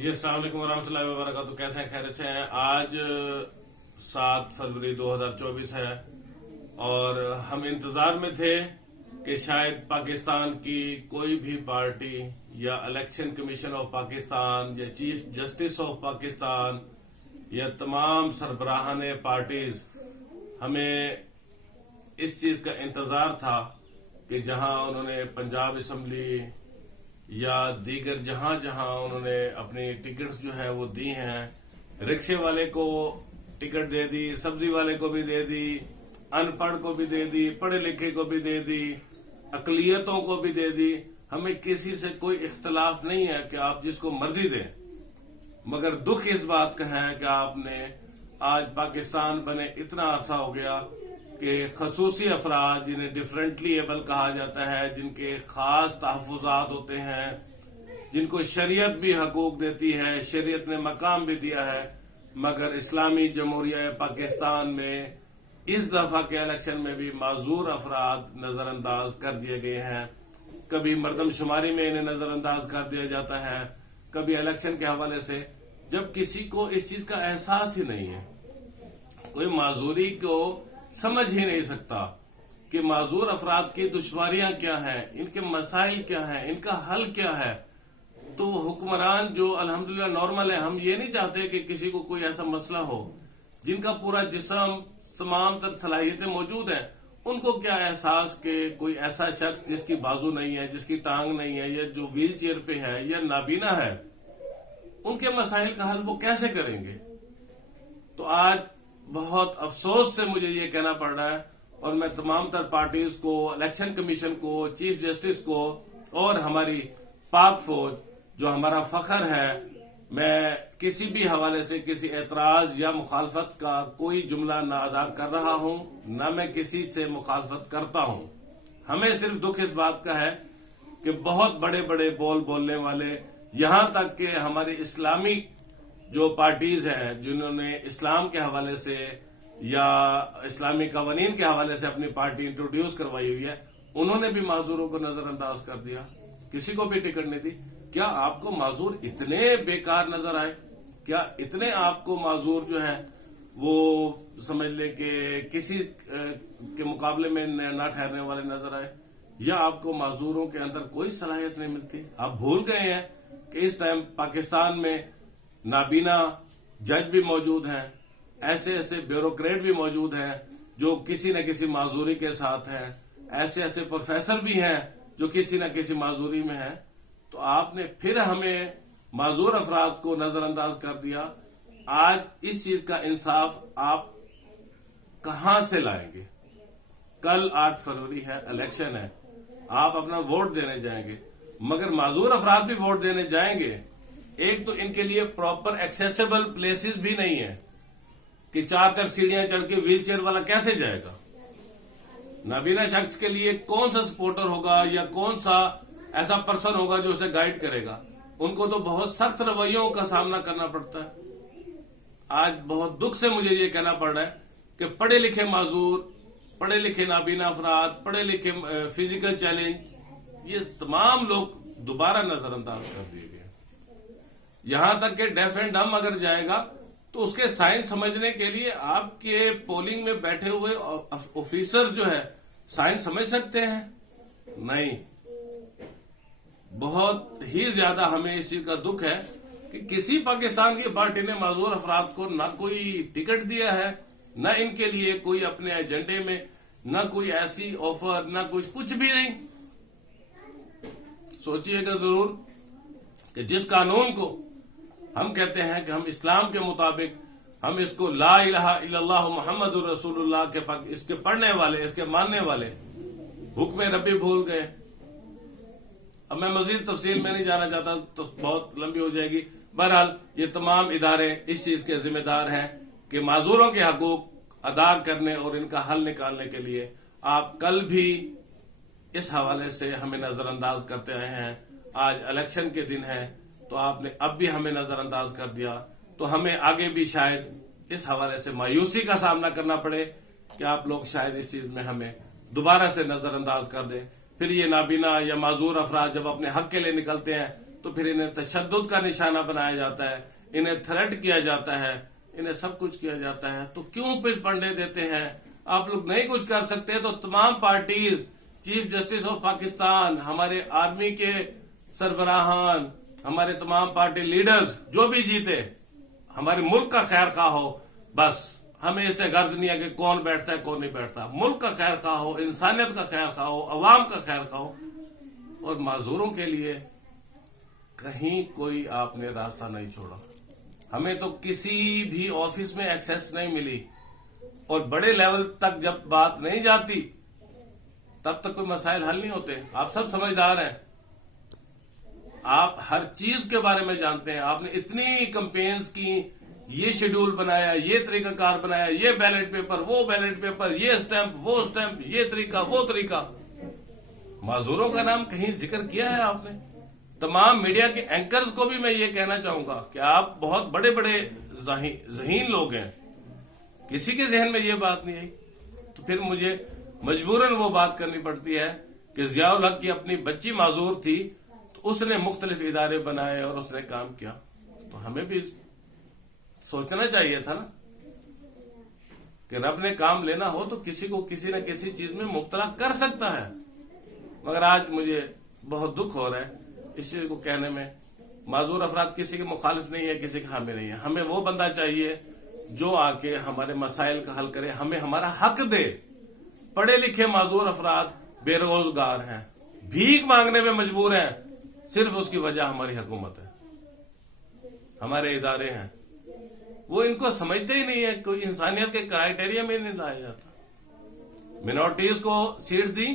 जी अस्सलाम वालेकुम वरहमतुल्लाहि वबरकातुहू। कैसे हैं? खैरियत से हैं? आज 7 फरवरी 2024 है और हम इंतजार में थे कि शायद पाकिस्तान की कोई भी पार्टी या इलेक्शन कमीशन ऑफ पाकिस्तान या चीफ जस्टिस ऑफ पाकिस्तान या तमाम सरबराहान पार्टीज हमें इस चीज का इंतजार था कि जहां उन्होंने पंजाब असम्बली या दीगर जहां जहां उन्होंने अपनी टिकट्स जो है वो दी हैं, रिक्शे वाले को टिकट दे दी, सब्जी वाले को भी दे दी, अनपढ़ को भी दे दी, पढ़े लिखे को भी दे दी, अकलियतों को भी दे दी। हमें किसी से कोई इख्तलाफ नहीं है कि आप जिसको मर्जी दें, मगर दुख इस बात का है कि आपने आज पाकिस्तान बने इतना अरसा हो गया कि खसूसी अफराद जिन्हें डिफरेंटली एबल कहा जाता है, जिनके खास तहफ़्फ़ुज़ात होते हैं, जिनको शरीयत भी हकूक देती है, शरीयत ने मकाम भी दिया है, मगर इस्लामी जमहूरिया पाकिस्तान में इस दफा के इलेक्शन में भी माजूर अफराद नजरअंदाज कर दिए गए हैं। कभी मरदमशुमारी में इन्हें नजरअंदाज कर दिया जाता है, कभी इलेक्शन के हवाले से, जब किसी को इस चीज का एहसास ही नहीं है। कोई माजूरी को समझ ही नहीं सकता कि माजूर अफराद की दुश्वारियां क्या हैं, इनके मसाइल क्या हैं, इनका हल क्या है। तो हुक्मरान जो अल्हम्दुलिल्लाह नॉर्मल है, हम ये नहीं चाहते कि किसी को कोई ऐसा मसला हो जिनका पूरा जिस्म तमाम तर सलाहियतें मौजूद हैं, उनको क्या एहसास कि कोई ऐसा शख्स जिसकी बाजू नहीं है, जिसकी टांग नहीं है, या जो व्हील चेयर पे है या नाबीना है, उनके मसाइल का हल वो कैसे करेंगे। तो आज बहुत अफसोस से मुझे ये कहना पड़ रहा है, और मैं तमाम तर पार्टीज को, इलेक्शन कमीशन को, चीफ जस्टिस को और हमारी पाक फौज जो हमारा फखर है, मैं किसी भी हवाले से किसी एतराज या मुखालफत का कोई जुमला ना अदा कर रहा हूं, ना मैं किसी से मुखालफत करता हूं। हमें सिर्फ दुख इस बात का है कि बहुत बड़े बड़े बोल बोलने वाले, यहां तक कि हमारी इस्लामी जो पार्टीज हैं जिन्होंने इस्लाम के हवाले से या इस्लामी कवानीन के हवाले से अपनी पार्टी इंट्रोड्यूस करवाई हुई है, उन्होंने भी माजूरों को नजरअंदाज कर दिया, किसी को भी टिकट नहीं दी। क्या आपको माजूर इतने बेकार नजर आए? क्या इतने आपको माजूर जो है वो समझ ले कि किसी के मुकाबले में ना ठहरने वाले नजर आए, या आपको माजूरों के अंदर कोई सलाहियत नहीं मिलती? आप भूल गए हैं कि इस टाइम पाकिस्तान में नाबीना जज भी मौजूद हैं, ऐसे ऐसे ब्यूरोक्रेट भी मौजूद हैं जो किसी न किसी माजूरी के साथ हैं, ऐसे ऐसे प्रोफेसर भी हैं जो किसी न किसी माजूरी में हैं। तो आपने फिर हमें माजूर अफराद को नजरअंदाज कर दिया। आज इस चीज का इंसाफ आप कहां से लाएंगे? कल 8 फरवरी है, इलेक्शन है, आप अपना वोट देने जाएंगे, मगर माजूर अफराद भी वोट देने जाएंगे। एक तो इनके लिए प्रॉपर एक्सेसिबल प्लेसेस भी नहीं है कि 4 सीढ़ियां चढ़ के व्हील चेयर वाला कैसे जाएगा। नाबीना शख्स के लिए कौन सा सपोर्टर होगा या कौन सा ऐसा पर्सन होगा जो उसे गाइड करेगा? उनको तो बहुत सख्त रवैयों का सामना करना पड़ता है। आज बहुत दुख से मुझे ये कहना पड़ रहा है कि पढ़े लिखे माजूर, पढ़े लिखे नाबीना अफराद, पढ़े लिखे फिजिकल चैलेंज, ये तमाम लोग दोबारा नजरअंदाज कर दिए गए। यहां तक कि डेफ एंड डम अगर जाएगा तो उसके साइन समझने के लिए आपके पोलिंग में बैठे हुए ऑफिसर जो है साइन समझ सकते हैं? नहीं। बहुत ही ज्यादा हमें इस चीज का दुख है कि किसी पाकिस्तान की पार्टी ने माजूर अफराद को ना कोई टिकट दिया है, ना इनके लिए कोई अपने एजेंडे में, ना कोई ऐसी ऑफर, ना कुछ भी नहीं। सोचिएगा जरूर कि जिस कानून को हम कहते हैं कि हम इस्लाम के मुताबिक हम इसको ला इलाहा इल्लल्लाह मुहम्मदुर रसूलुल्लाह के इसके पढ़ने वाले, इसके मानने वाले, हुक्म रब्बी भूल गए। अब मैं मजीद तफसील में नहीं जाना चाहता, तो बहुत लंबी हो जाएगी। बहरहाल ये तमाम इदारे इस चीज के जिम्मेदार हैं कि माजूरों के हकूक अदा करने और इनका हल निकालने के लिए आप कल भी इस हवाले से हमें नजरअंदाज करते आए हैं। आज इलेक्शन के दिन है तो आपने अब भी हमें नजरअंदाज कर दिया, तो हमें आगे भी शायद इस हवाले से मायूसी का सामना करना पड़े कि आप लोग शायद इस चीज में हमें दोबारा से नजरअंदाज कर दें। फिर ये नाबीना या माजूर अफराद जब अपने हक के लिए निकलते हैं तो फिर इन्हें तशद्दुद का निशाना बनाया जाता है, इन्हें थ्रेट किया जाता है, इन्हें सब कुछ किया जाता है। तो क्यों फिर पंडे देते हैं? आप लोग नहीं कुछ कर सकते तो तमाम parties, chief justice of Pakistan, हमारे आर्मी के सरबराहान, हमारे तमाम पार्टी लीडर्स जो भी जीते, हमारे मुल्क का खैर खा हो, बस हमें इससे गर्ज नहीं है कि कौन बैठता है कौन नहीं बैठता। मुल्क का खैर खा हो, इंसानियत का खैर खा हो, अवाम का खैर खा हो, और माजूरों के लिए कहीं कोई आपने रास्ता नहीं छोड़ा। हमें तो किसी भी ऑफिस में एक्सेस नहीं मिली, और बड़े लेवल तक जब बात नहीं जाती तब तक कोई मसाइल हल नहीं होते। आप सब समझदार हैं, आप हर चीज के बारे में जानते हैं। आपने इतनी कैंपेन्स की, ये शेड्यूल बनाया, ये तरीकाकार बनाया, ये बैलेट पेपर, वो बैलेट पेपर, ये स्टैंप, वो स्टैंप, ये तरीका, वो तरीका। माजूरों का नाम कहीं जिक्र किया है आपने? तमाम मीडिया के एंकर्स को भी मैं ये कहना चाहूंगा कि आप बहुत बड़े बड़े ज़हीन लोग हैं, किसी के जहन में ये बात नहीं आई। तो फिर मुझे मजबूरन वो बात करनी पड़ती है कि जियाउल हक की अपनी बच्ची माजूर थी, तो उसने मुख्तलिफ इदारे बनाए और उसने काम किया। तो हमें भी सोचना चाहिए था ना कि रब ने काम लेना हो तो किसी को किसी न किसी चीज में मुब्तला कर सकता है। मगर आज मुझे बहुत दुख हो रहा है इस चीज को कहने में। माजूर अफराद किसी के मुखालिफ नहीं है, किसी के हामी नहीं है। हमें वो बंदा चाहिए जो आके हमारे मसाइल का हल करे, हमें हमारा हक दे। पढ़े लिखे माजूर अफराद बेरोजगार हैं, भीख मांगने में मजबूर हैं, सिर्फ उसकी वजह हमारी हुकूमत है, हमारे इदारे हैं। वो इनको समझते ही नहीं है, कोई इंसानियत के क्राइटेरिया में नहीं लाया जाता। मिनॉरिटीज को सीट्स दी,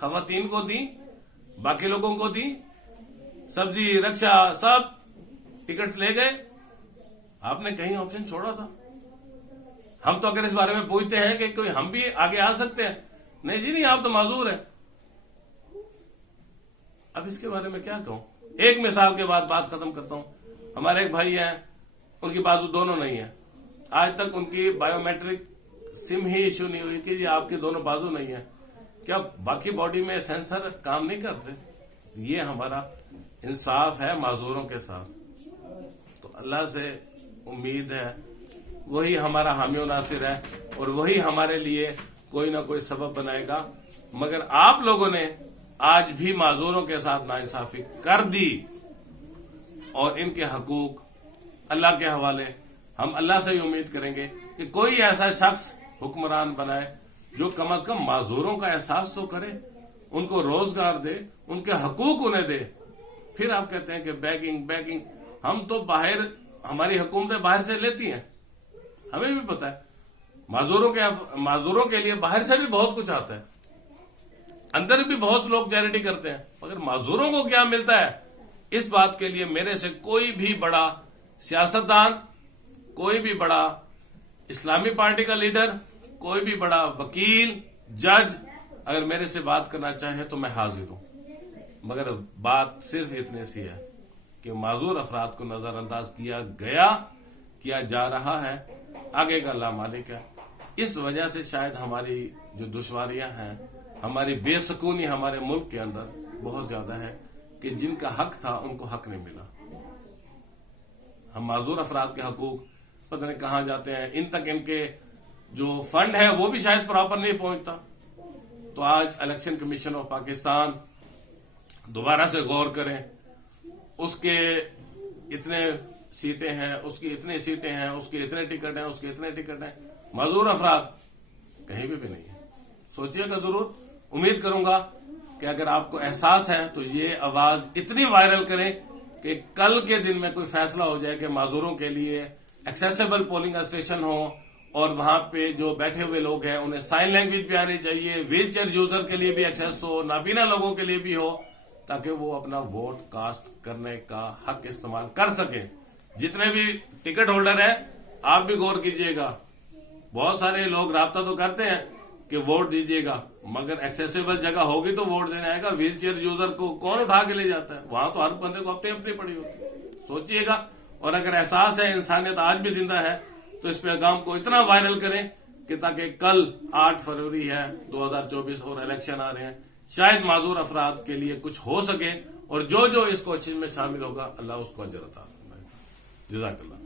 खवातीन को दी, बाकी लोगों को दी, सब्जी रक्षा सब टिकट्स ले गए। आपने कहीं ऑप्शन छोड़ा था? हम तो अगर इस बारे में पूछते हैं कि कोई हम भी आगे आ सकते हैं, नहीं जी नहीं, आप तो माजूर है। अब इसके बारे में क्या कहूं? एक मिसाल के बाद बात खत्म करता हूं। हमारे एक भाई हैं, उनकी बाजू दोनों नहीं है। आज तक उनकी बायोमेट्रिक सिम ही इश्यू नहीं हुई कि जी आपकी दोनों बाजू नहीं है। क्या बाकी बॉडी में सेंसर काम नहीं करते? ये हमारा इंसाफ है माजूरों के साथ। तो अल्लाह से उम्मीद है वही हमारा हामी व नासिर है और वही हमारे लिए कोई ना कोई सबब बनाएगा। मगर आप लोगों ने आज भी माजूरों के साथ नाइंसाफी कर दी और इनके हकूक अल्लाह के हवाले। हम अल्लाह से ही उम्मीद करेंगे कि कोई ऐसा शख्स हुक्मरान बनाए जो कम अज कम माजूरों का एहसास तो करे, उनको रोजगार दे, उनके हकूक उन्हें दे। फिर आप कहते हैं कि बैगिंग। हम तो बाहर, हमारी हुकूमतें बाहर से लेती हैं, हमें भी पता है। माजूरों के लिए बाहर से भी बहुत कुछ आता है, अंदर भी बहुत लोग चैरिटी करते हैं, मगर माजूरों को क्या मिलता है, इस बात के लिए मेरे से कोई भी बड़ा सियासतदान, कोई भी बड़ा इस्लामी पार्टी का लीडर, कोई भी बड़ा वकील, जज अगर मेरे से बात करना चाहे तो मैं हाजिर हूं। मगर बात सिर्फ इतने सी है कि माजूर अफराद को नजरअंदाज किया जा रहा है। आगे का अल्लाह मालिक है। इस वजह से शायद हमारी जो दुश्वारियां हैं, हमारी बेसुकूनी हमारे मुल्क के अंदर बहुत ज्यादा है कि जिनका हक था उनको हक नहीं मिला। हम माजूर अफराद के हकूक पता नहीं कहां जाते हैं, इन तक इनके जो फंड है वो भी शायद प्रॉपर नहीं पहुंचता। तो आज इलेक्शन कमीशन ऑफ पाकिस्तान दोबारा से गौर करें, उसके इतने सीटें हैं, उसकी इतनी सीटें हैं, उसके इतने टिकट हैं, उसके इतने टिकट हैं, माजूर अफराद कहीं भी नहीं है। सोचिएगा जरूर। उम्मीद करूंगा कि अगर आपको एहसास है तो ये आवाज इतनी वायरल करें कि कल के दिन में कोई फैसला हो जाए कि माजूरों के लिए एक्सेसिबल पोलिंग स्टेशन हो और वहां पे जो बैठे हुए लोग हैं उन्हें साइन लैंग्वेज भी आनी चाहिए, व्हील चेयर यूजर के लिए भी एक्सेस हो, नाबीना लोगों के लिए भी हो, ताकि वो अपना वोट कास्ट करने का हक इस्तेमाल कर सके। जितने भी टिकट होल्डर है आप भी गौर कीजिएगा। बहुत सारे लोग राब्ता तो करते हैं कि वोट दीजिएगा, मगर एक्सेसिबल जगह होगी तो वोट देने आएगा। व्हील चेयर यूजर को कौन उठा के ले जाता है? वहां तो हर बंदे को अपनी अपनी पड़ी होती। सोचिएगा। और अगर एहसास है इंसानियत आज भी जिंदा है तो इस पैगाम को इतना वायरल करें कि ताकि कल 8 फरवरी है 2024 और इलेक्शन आ रहे हैं, शायद माजूर अफराद के लिए कुछ हो सके اور جو جو اس کوشش میں شامل ہوگا اللہ اس کو اجر عطا فرمائے گا۔ جزاک اللہ۔